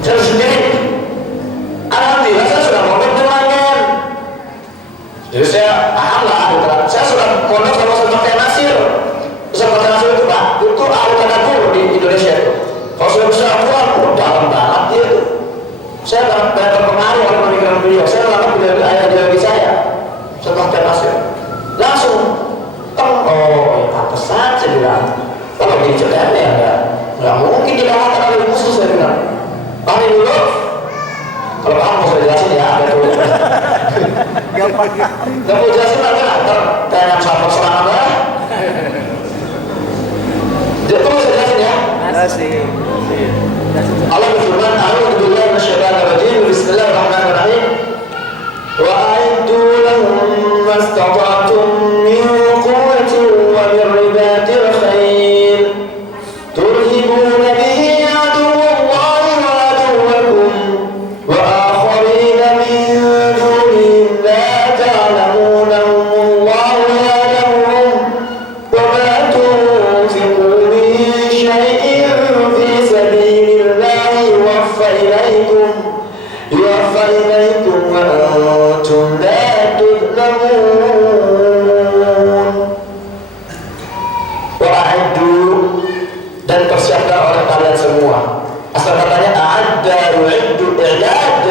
Saya sendiri. Alhamdulillah saya sudah mondok dengan. Jadi saya paham lah, saya sudah mondok sama Ustaz Nasir. Ustaz Nasir itu Pak, itu ahli tadabbur di Indonesia itu. Kalau sudah bisa Al-Quran, dalam banget dia itu. Saya banyak terpengaruh oleh pemikiran beliau. Saya lama beliau ayat ideologi saya. Ustaz Nasir langsung, oh, pantesan saya bilang. Kalau diceritakan ya nggak mungkin dikalahkan oleh musuh, saya bilang. Pahami dulu. Kalau paham mau saya jelasin ya, ada tuh. Gak mau jelasin lagi lah, tanya sahabat serangan lah. Jadi mau saya jelasin ya. Allah berfirman, A'udzu billahi minasyaitonir rajim. Bismillahirrahmanirrahim. Wa a'iddu lahum mastata'tum min quwwatin wa min ribatil khair turhibuna bihi aduwwallahi wa aduwwakum wa akharina min dunihim la ta'lamunahum Allahu ya'lamuhum wa ma tunfiqu min shay'in fi sabilillahi yuwaffa ilaykum wa antum la tudlamun. Wa'addu, dan persiapkan oleh kalian semua. Asal katanya a'adda yu'iddu i'dad.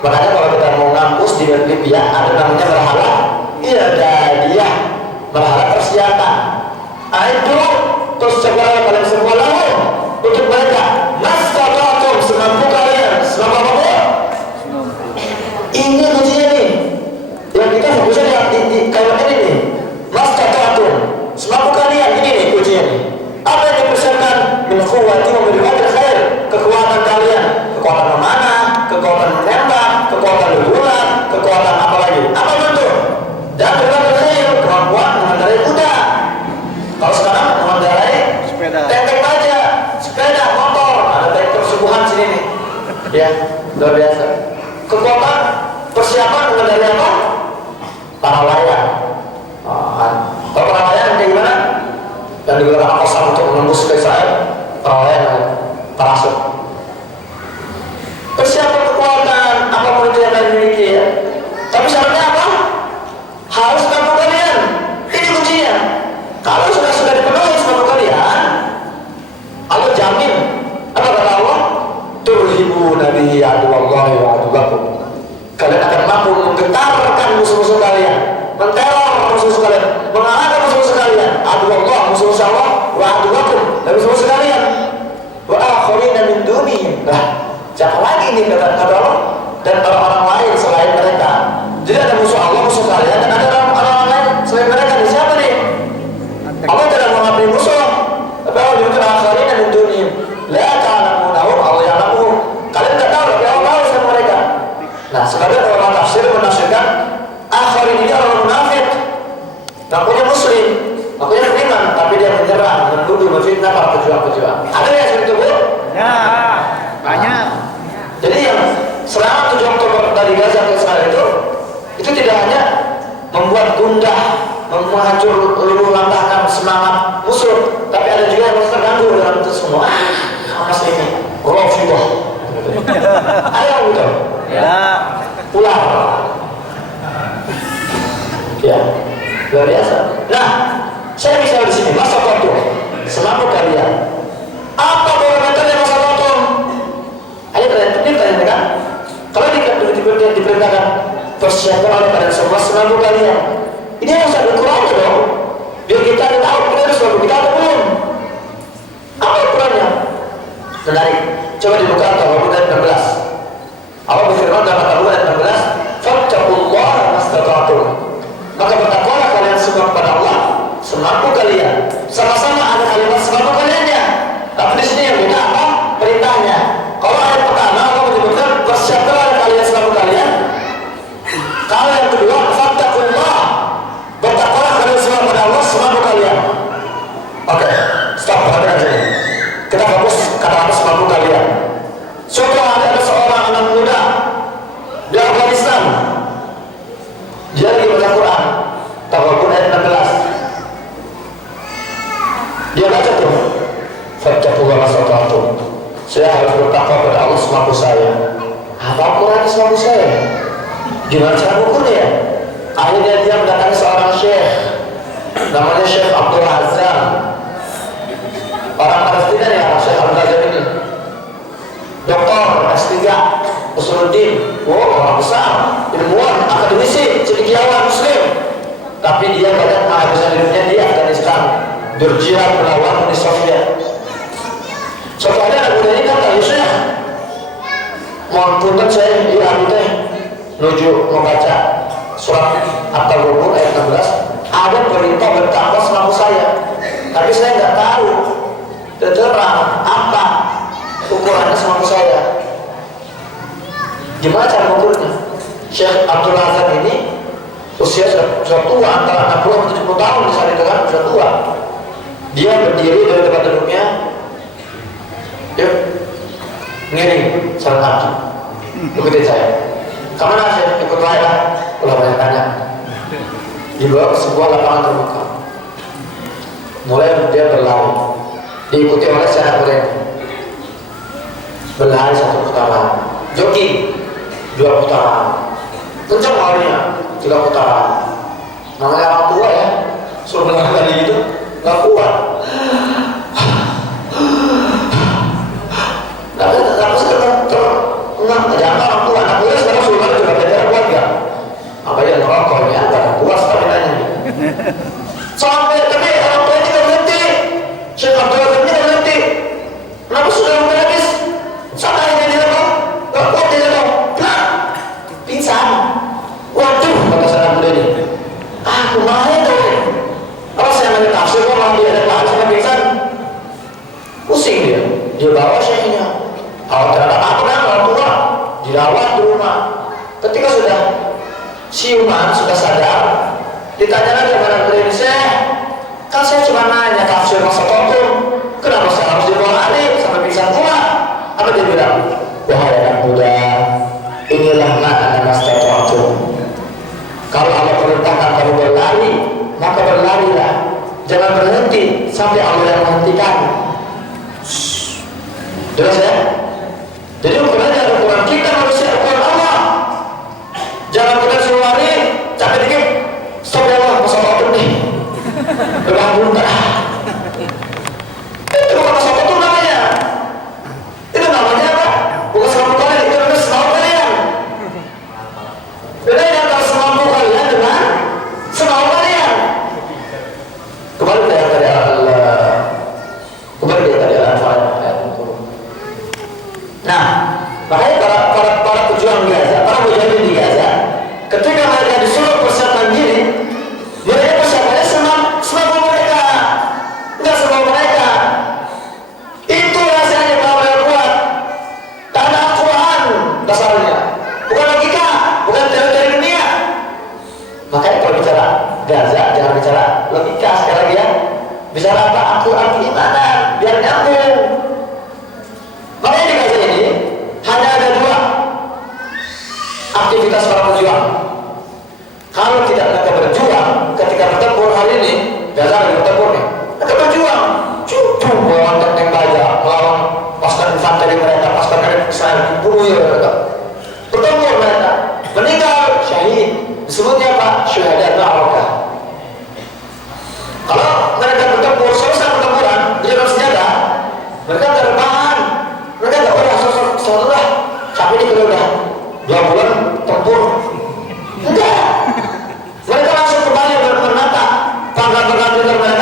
Makanya kalau kita mau ngampus di Libya ada namanya marhala i'dadiyah, marhala persiapan. A'iddu, terus coba kalian semua lalu untuk mereka mastata'tum, semampu kalian, semampu apa? Ini kuncinya nih, yang kita fokusnya di kalimat ini nih, mastata'tum, semampu kalian, ini nih kuncinya nih. Apa yang dipersiapkan? Min quwwati wa min ribatil khair, kekuatan kalian, kekuatan memanah, kekuatan menembak, kekuatan bergulat, kekuatan apa lagi? Apa itu? Dan ribatil khair, kemampuan mengendarai kuda. Kalau sekarang mengendarai tank aja, sepeda, motor, ada tank persubuhan sini nih. Ya, luar biasa. Kekuatan persiapan mengendarai apa? Para layang. Kalau para layang kayak gimana? Dan digunakan kosong untuk menembus ke Israel, para layang, parasut. Persiapan kekuatan apapun itu yang kalian miliki ya. Tapi syaratnya apa? Harus mampu kalian. Ini kuncinya. Kalau sudah dipenuhi semampu kalian, Allah jamin. Apa kata Allah? Turhibuna bihi aduwallahi wa aduwakum. Kalian akan mampu menggetarkan musuh-musuh kalian, menteror musuh-musuh kalian, mengalahkan musuh-musuh kalian. Aduwallah, musuh-musuh Allah, wa aduwakum, dan musuh-musuh kalian. Wa akharina min dunihim. Nah, siapa lagi ini kata Allah? Dan orang-orang lain selain mereka. Jadi ada musuh Allah, musuh kalian, dan ada orang-orang lain selain mereka. Di siapa nih? Allah tidak mengabdi musuh. Tapi Allah juga akharina min dunihim. La ta'lamunahum, Allah ya'lamuhum. Kalian tidak tahu, tapi Allah tahu sama mereka. Nah, sebagian orang tafsir menafsirkan akharin ini orang munafik, ngakunya muslim, ngakunya beriman, tapi dia menyerang, menuduh, menfitnah para pejuang-pejuang. Ada yang seperti itu, Bu? Ya, banyak. Jadi yang serangan 7 Oktober dari Gaza ke Israel itu tidak hanya membuat gundah, menghancur, lantahkan semangat musuh, tapi ada juga yang terganggu dalam itu semua. Mas ini, Rafidah. Ada yang betul? Ya. Ular. Ya, luar biasa. Nah, saya bisa di sini masa waktu semampu kalian. Apa parameternya masa waktu? Ayo kalian tanyakan. Kalau diperintahkan persiapkan oleh kalian semua semampu kalian. Ini harus ada Quran kita ada tahu kita harus lalu kita atau belum? Apa ukurannya? Menarik. Coba dibuka Al-Qur'an ayat 16. Allah berfirman dalam Al-Qur'an ayat 16, "Fattaqullaha mastata'tum." Maka bertakwalah kalian semua kepada Allah semampu kalian. Sama-sama ada kalimat semampu kaliannya. Tapi di sini yang beda apa? Perintahnya. Kalau ayat pertama Allah menyebutkan bersiapkanlah kalian semampu kalian. Kalau yang kedua, fattaqullah. Bertakwalah kalian semua kepada Allah semampu kalian. Oke, stop perhatikan sini. Kita fokus kata-kata semampu kalian. Contoh ada seorang anak muda di Afghanistan. Dia lagi baca Quran, Al-Qur'an ayat 16. Dia baca tuh, fattaqullaha mastata'tum. Saya harus bertakwa kepada Allah semampu saya. Apa Quran semampu saya? Gimana cara ukurnya ya? Akhirnya dia mendatangi seorang syekh, namanya Syekh Abdul Azam, orang Palestina ya, Syekh Abdul Azam ini doktor S3 Usuluddin, orang besar, ilmuwan, akademisi, cendekiawan muslim. Tapi dia banyak menghabiskan hidupnya di Afghanistan, berjihad melawan Uni Soviet. Soalnya anak muda ini kata, ya Syekh, mohon punten saya di teh menuju membaca surat At-Tawbah ayat 16, ada perintah bertakwa semampu saya, tapi saya nggak tahu terang apa ukurannya semampu saya. Gimana cara mengukurnya? Syekh Abdul Azam ini usia sudah tua, antara 60 dan 70 tahun di saat itu kan, sudah tua. Dia berdiri dari tempat duduknya, yuk ngiring salat kaki, ikutin saya. Kemana saya? Ikut saya. Ulah banyak tanya. Dibawa ke sebuah lapangan terbuka. Mulai dia berlari, diikuti oleh anak muda. Berlari 1 putaran, jogging 2 putaran, kencang larinya 3 putaran. Namanya orang tua ya, suruh berlari gitu, nggak kuat. Tapi jangan orang tua, anak muda sekarang suruh lari juga belajar kuat gak? Apa yang merokoknya nggak kuat staminanya. Sampai tapi orang tua ini nggak berhenti, Syekh Abdul Azam ini nggak berhenti. Kenapa sudah habis? Sampai ini dia dong, nggak kuat dia dong, pingsan. Waduh, kata anak muda ini, kemana tuh? Kalau saya nanya tafsir kok malah dia ada bahan sampai pingsan, pusing dia bawa syekhnya. Kalau terhadap apa kan orang tua dirawat di rumah. Ketika sudah siuman, sudah sadar, ditanya lagi kepada beliau, Syekh, kan saya cuma nanya tafsir mastata'tum, kenapa saya harus dibawa lari sampai pingsan pula? Apa dia bilang? Wahai anak muda, inilah makna mastata'tum. Kalau Allah perintahkan kamu berlari, maka berlarilah, jangan berhenti sampai Allah yang menghentikan. Jelas ya? Jadi ukurannya ada ukuran kita manusia, ukuran Allah. Jangan kita suruh lari, capek dikit, stop ya Allah, mastata'tum nih. Berlahan dulu tak? Itu bukan mastata'tum namanya. Itu namanya apa? Bukan semampu kalian, itu namanya semampu kalian. Bedanya antara semampu kalian dengan semampu kalian. Kembali ke ayat tadi Nah, makanya para pejuang Gaza, para mujahidin di Gaza, ketika mereka disuruh persiapan diri, mereka persiapannya semampu mereka, nggak semampu mereka. Itu rasanya kalau mereka kuat. Karena Al-Quran dasarnya, bukan logika, bukan teori dunia. Makanya kalau bicara Gaza, jangan bicara logika sekali lagi ya. Bicara apa? Al-Quran keimanan, biar nyambung. Makanya di Gaza ini hanya ada 2 aktivitas para pejuang. Kalau tidak mereka berjuang ketika bertempur hari ini, Gaza lagi bertempur nih, mereka berjuang, cukup melawan tank baja, melawan pasukan infanteri mereka, pasukan Israel dibunuh ya mereka. Bertempur mereka, meninggal syahid, disebutnya apa? Syuhada Ma'rakah. Kalau mereka bertempur, selesai pertempuran dengan senjata, mereka nggak ada bahan, mereka nggak udah capek ini kita udah 2 bulan tempur, enggak, mereka langsung kembali menata pangkat-pangkat militer mereka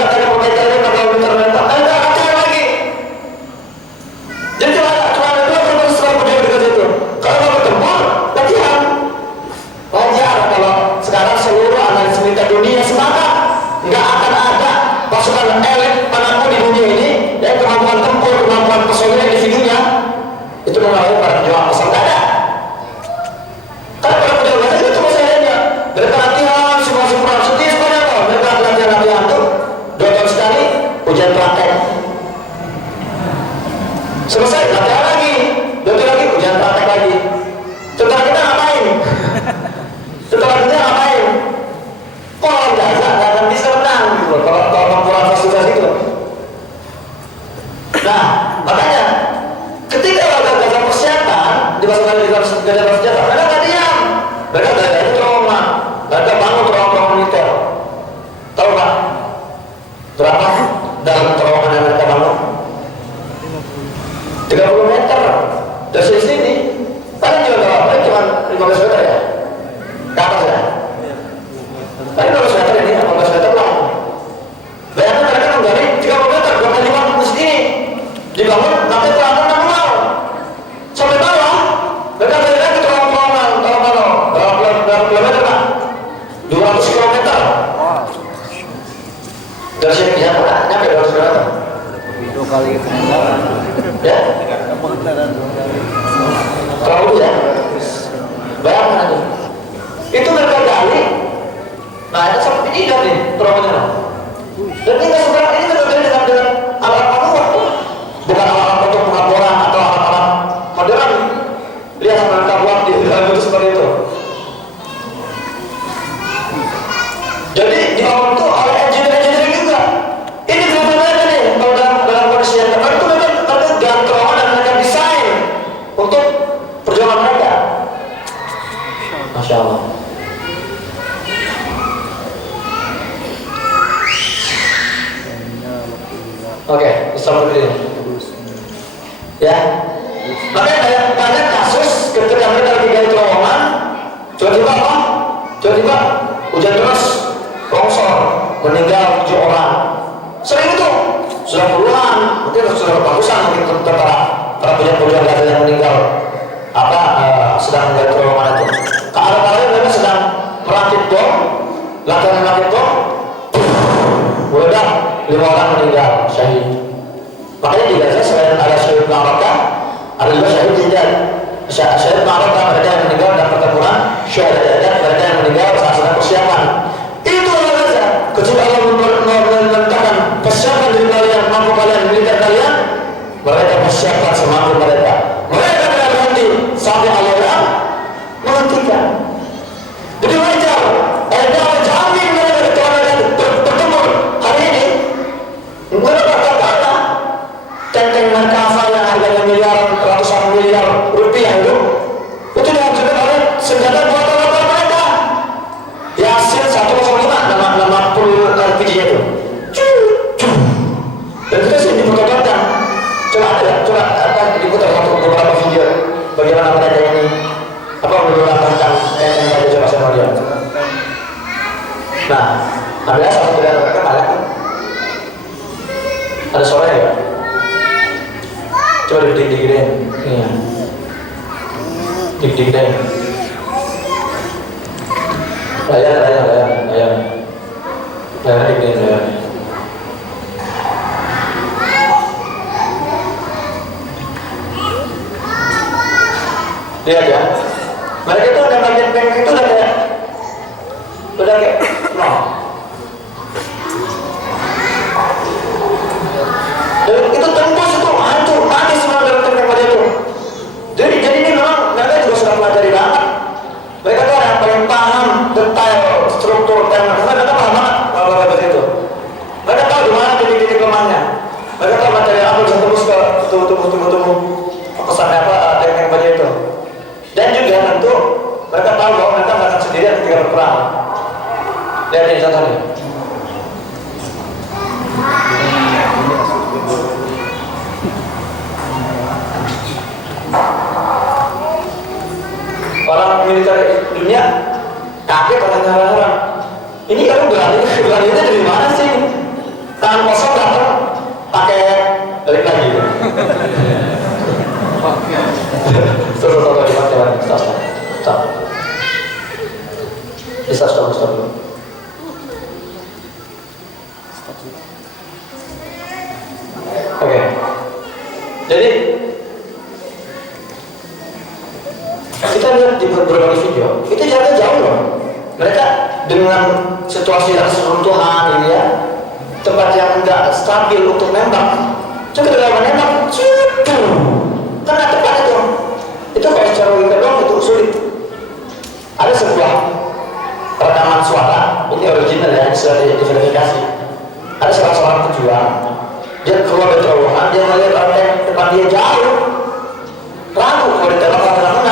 pasukan Gaza bersenjata, mereka nggak diam. Mereka dari trauma, mereka bangun trauma militer. Tahu nggak berapa dalam terowongan yang mereka bangun? 30 meter dari sini. Paling cuma 15 meter ya, ke atas ya. Paling 15 meter ini, 15 meter lah. Bayangkan mereka menggali 30 meter, 2 kali 5 segini. Dibangun, nanti terangkan manual sampai bawah. Mereka balik lagi terowongan, berapa kilometer Pak? 200 kilometer. Dari sini ya, nyampe 200 kilometer. 2 kali peninggalan. Ya? Terlalu ya? Bayangkan aja. Itu mereka gali. Nah, itu seperti ini kan nih, terowongan. Dan ini nggak seberapa, ini terjadi dengan alat manual, bukan alat untuk pengelaporan atau alat-alat modern. Lihat mereka buat di dalam itu seperti itu. Jadi dibangun itu oleh engineer juga. Ini benar-benar nih, kalau dalam kondisi yang tepat itu mereka dalam terowongan dan mereka desain untuk perjuangan mereka. Masya Allah. Oke, sampai dulu. Ya. Makanya banyak kasus ketika mereka lagi gali terowongan, tiba-tiba apa? Tiba-tiba hujan deras, longsor, meninggal 7 orang. Sering itu, sudah puluhan, mungkin sudah ratusan mungkin para pejuang Gaza yang meninggal sedang menggali terowongan itu. Kadang-kadang mereka sedang merakit bom, latihan merakit bom, meledak, 5 orang meninggal, syahid. Makanya di Gaza selain ada syahid Ma'arakah, ada juga syahid Jinjad. Syahid Ma'arakah mereka yang meninggal dalam pertempuran, syahid Jinjad mereka yang meninggal saat sedang persiapan. Itu adalah Gaza. Ketika Allah memerintahkan persiapan dari kalian, mampu kalian, militer kalian, mereka persiapan semampu mereka. Mereka tidak berhenti sampai Allah yang menghentikan. Jadi wajar, Allah jamin mereka bertemu hari ini. Mereka kata tenteng Merkava yang harganya miliaran, ratusan miliar rupiah itu dihancurkan oleh senjata buatan lokal mereka. Yasin 105 nama peluru RPG itu. Dan itu sih dipertontonkan. Coba diputar beberapa video bagaimana mereka ini menggunakan yang tadi coba saya mau lihat. Nah, ada satu dari mereka banyak kan? Ada suara ya? Coba dik-dik-dik. Iya. Dik-dik-dik. Layar. Layar dik-dik. Lihat ya. Mereka itu udah bagian bank itu udah kayak no. Dan itu tembus itu hancur mati semua dalam tempat itu. Jadi ini memang mereka juga sudah pelajari banget. Mereka tuh yang paling paham detail struktur tembak. Mereka tuh paham banget kalau itu. Mereka tahu di mana titik-titik lemahnya. Mereka tahu materi apa bisa tembus ke tubuh pesannya apa teknik baja itu. Dan juga tentu mereka tahu bahwa mereka tidak akan sendirian ketika berperang. Lihat ini contohnya. Orang militer dunia kaget katanya orang. Ini kamu berani dari mana sih? Tangan kosong datang pakai balik lagi. Stop. Oke. Jadi kita lihat di berbagai video, itu jaraknya jauh loh. Mereka dengan situasi yang seruntuhan ini ya, tempat yang enggak stabil untuk nembak. Coba dalam menembak, karena tepat itu kalau secara logika doang itu sulit. Ada sebuah rekaman suara, ini original ya, sudah diverifikasi. Ada salah seorang pejuang, dia keluar dari terowongan, dia melihat orang yang depan dia jauh, ragu kalau ditembak lama-lama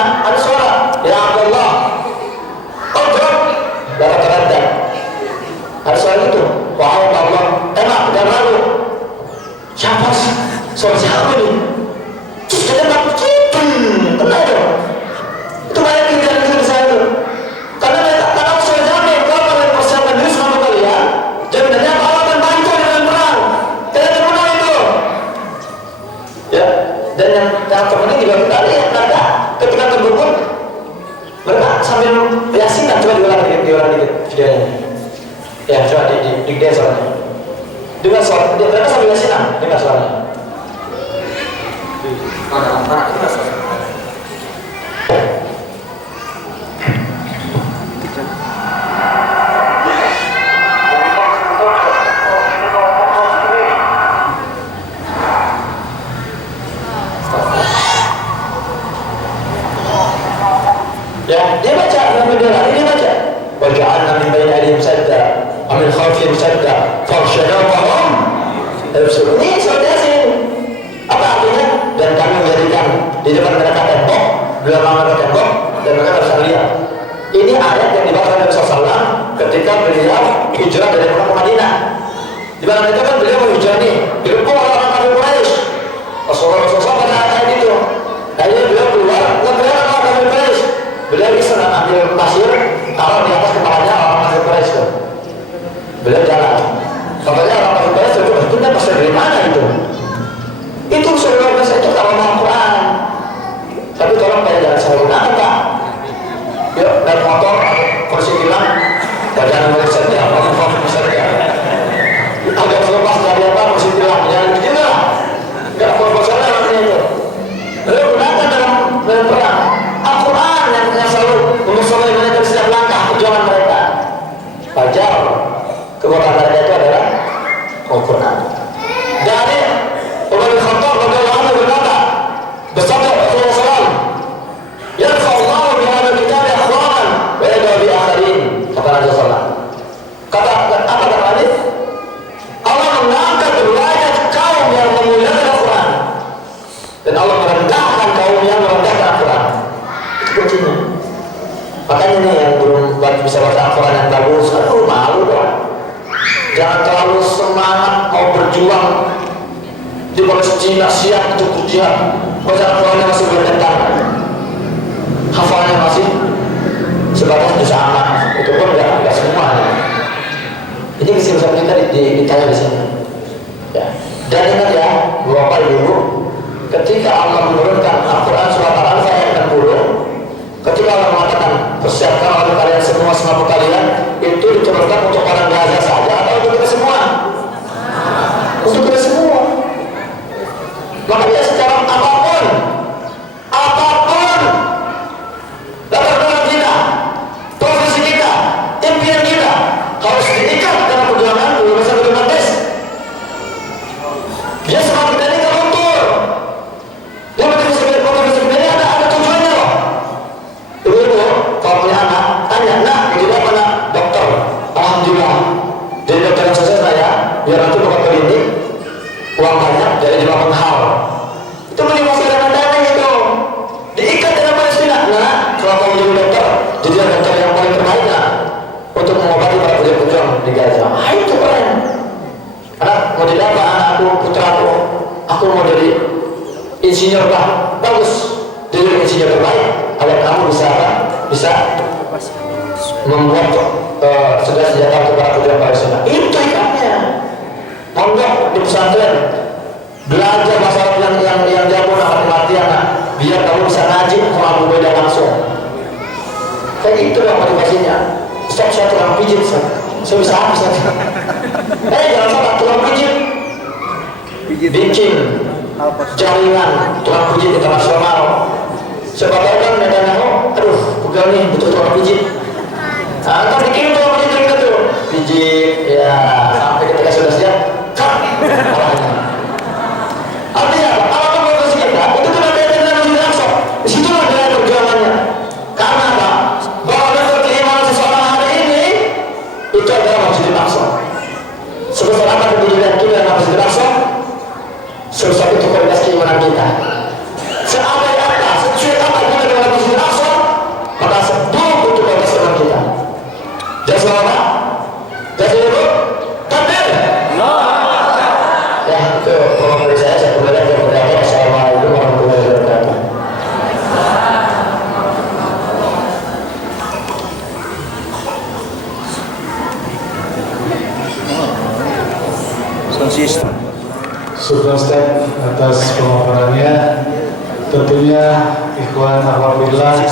yang temennya juga kita lihat mereka ketika terbukut mereka sambil yasinan. Coba diulang dikit videonya. Ya coba di gede soalnya. Dengar suara mereka sambil yasinan, dengar suaranya. Anak-anak kita suara. Ya, dia baca dalam video ini baca. Waja'alna min bayni aydihim sadda, wa min khalfihim sadda, faghshaynahum. Ini surat Yasin. Apa artinya? Dan kami menjadikan di depan mereka tembok, di belakang mereka tembok, dan mereka bisa lihat. Ini ayat yang dibaca oleh Nabi SAW ketika beliau hijrah dari Mekah ke Madinah. Di mana itu kan beliau hijrah nih, direpuk oleh orang kafir Quraisy. Rasulullah pada ayat itu. Akhirnya beliau keluar, ngebelah orang kafir Quraisy. Beliau bisa ambil pasir, taruh di atas kepalanya orang kafir Quraisy itu. Beliau jalan. Katanya orang kafir Quraisy itu sebetulnya pasir dari mana itu? Itu sudah biasa itu kalau Al-Quran. Tapi tolong pada jalan saya gunakan Pak. Yuk naik motor, kursi bilang, jangan boleh saja, apa saja. Agak selepas dari apa kursi bilang, jangan juga. Enggak proporsional artinya itu. Beliau gunakan dalam perang. Al-Quran yang selalu mengusulkan mereka di setiap langkah perjuangan mereka. Fajar kekuatan mereka itu adalah Al-Quran. Dari Umar bin Khattab radhiyallahu anhu berkata, bersabda Rasulullah SAW, yarfa'ullahu bihadzal kitabi aqwaman wa yad'u bi akharin. Kata Rasulullah. Kata apa kata hadis? Allah mengangkat derajat kaum yang memuliakan Al-Quran dan Allah merendahkan kaum yang merendahkan Al-Quran. Itu kuncinya. Makanya nih yang belum bisa baca Al-Quran yang bagus, aduh malu dong. Jangan terlalu semangat mau berjuang di Palestina, siap untuk jihad. Baca Al-Qurannya masih berdentang, hafalnya masih sebatas juz amma. Itu pun enggak semuanya. Ini kesimpulan kita ditanya di sini. Ya. Dan ingat ya, Bapak Ibu, ketika Allah menurunkan Al-Quran surat Al-Anfal ayat 60, ketika Allah mengatakan persiapkan oleh kalian semua semampu kalian, itu diturunkan untuk orang Gaza saja atau untuk kita semua? Untuk kita semua. Makanya secara apapun latar belakang kita, profesi kita, impian kita harus diikat dalam perjuangan kebebasan bermedis. Dia semakin kita ini luntur. Dia profesi ini ada tujuannya loh. Ibu-ibu kalau punya anak, tanya, nak jadi apa nak? Dokter. Alhamdulillah. Jadi dokter yang sukses saya, biar nanti bukan klinik, uang banyak, jadi di lapangan hal. Itu menimotivasi dana itu. Diikat dengan Palestina. Nah, kalau kamu jadi dokter, jadilah dokter yang paling terbaik lah untuk mengobati para pejuang di Gaza. Itu keren. Anak mau jadi apa? Anakku, putraku, aku mau jadi insinyur Pak. Bagus. Jadi insinyur terbaik. Agar kamu bisa membuat senjata untuk para pejuang Palestina. Itu ikatnya. Pondok di pesantren, belajar masalah yang jago mati anak, biar kamu bisa ngaji sama beda langsung. Kayak gitu dong motivasinya. Stop saya tukang pijit, saya bisa habis nanti. Jangan salah, tukang pijit bikin jaringan tukang pijit internasional. Siapa tahu kan Netanyahu, aduh, pegal nih butuh tukang pijit. Nah, ntar dikirim tukang pijit kita tuh, pijit, ya sampai ketika sudah siap. Artinya apa? Apapun profesi kita, itu tuh ada yang harus dilangsung. Di situ ada perjuangannya. Karena apa? Bahwa dasar keimanan seseorang hari ini itu adalah harus dilangsung. Sebesar apa kedudukan kita yang harus dilangsung? Sebesar itu kualitas keimanan kita. Seabai apa? Sesuai apa kita yang harus dilangsung? Maka sebuah untuk kualitas iman kita. tentunya ikhwan alhamdulillah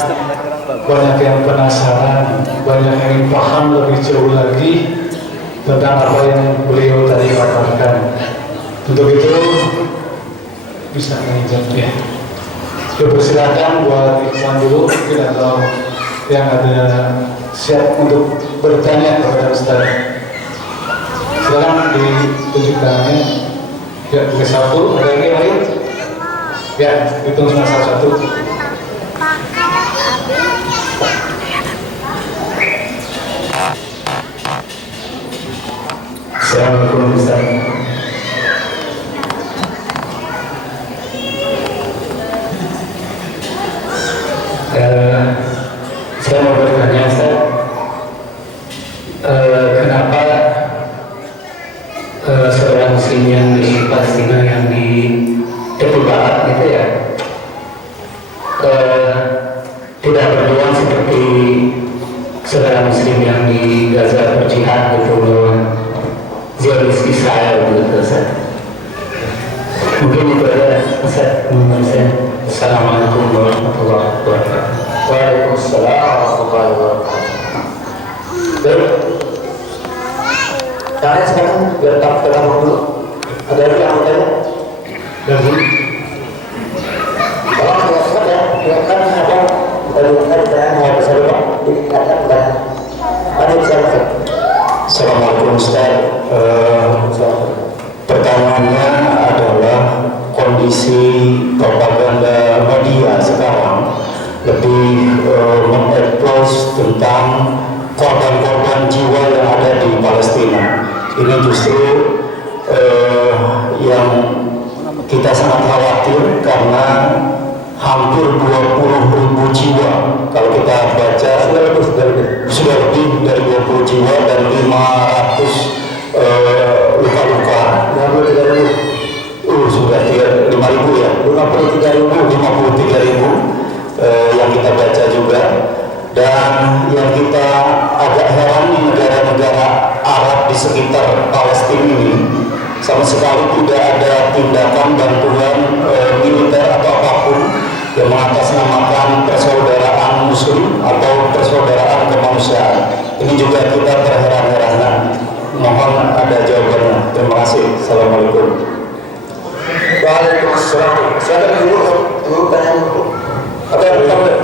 banyak yang penasaran, banyak yang ingin paham lebih jauh lagi tentang apa yang beliau tadi katakan. Untuk itu bisa menginjak ya. Persilakan buat ikhwan dulu mungkin atau yang ada siap untuk bertanya kepada Ustaz. Silakan ditunjukkannya. Ya, boleh satu, ada lagi lain? Ya, hitung cuma satu. Assalamualaikum Ustaz. Saya mau bertanya Ustaz, kenapa seorang muslim yang di Palestina yang di tepi barat gitu ya tidak berjuang seperti saudara muslim yang di Gaza berjihad gitu melawan Zionis Israel gitu Ustaz. Mungkin itu ada Ustaz menurut saya. Assalamualaikum warahmatullahi wabarakatuh. Waalaikumsalam warahmatullahi wabarakatuh. Baik. Kalian sekarang biar tak ketemu dulu. Ada lagi yang mau tanya? Dan Tolong silakan ya. Silakan ada pertanyaan saya bisa lupa. Diingatkan kepada. Ada bisa masuk. Assalamualaikum Ustaz. Pertanyaannya adalah kondisi propaganda media sekarang lebih mengekspos tentang korban-korban jiwa yang ada di Palestina. Ini justru yang kita sangat khawatir karena hampir 20.000 jiwa. Kalau kita baca sudah lebih dari 20 jiwa dan 500 luka-luka. Sudah 5.000 ya, 53.000 yang kita baca juga. Dan yang kita agak heran di negara-negara Arab di sekitar Palestina ini sama sekali tidak ada tindakan bantuan militer atau apapun yang mengatasnamakan persaudaraan muslim atau persaudaraan kemanusiaan. Ini juga kita terheran-heran. Mohon ada jawabannya. Terima kasih. Assalamualaikum. Waalaikumsalam. Silakan dulu tanya dulu. Apa yang pertama?